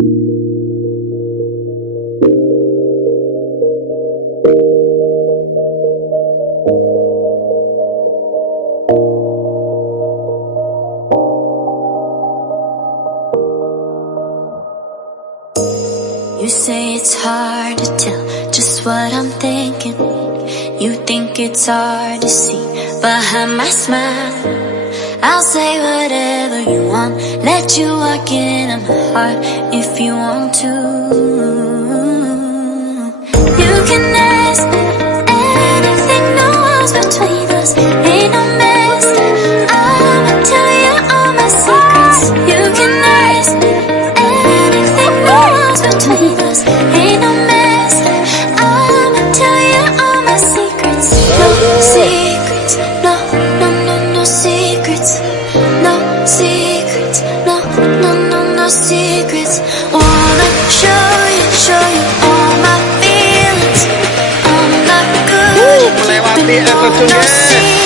You say it's hard to tell just what I'm thinking. You think it's hard to see behind my smile. I'll say whatever you want, let you walk into my heart if you want to. You can ask me anything, no walls between us, ain't no mess. I'ma tell you all my secrets. You can ask me anything, no walls between us, ain't no mess. I'ma tell you all my secrets. No secrets, no, no, no, no secrets. No secrets, no, no, no, no secrets. Wanna show you all my feelings. I'm not good at keeping no secrets.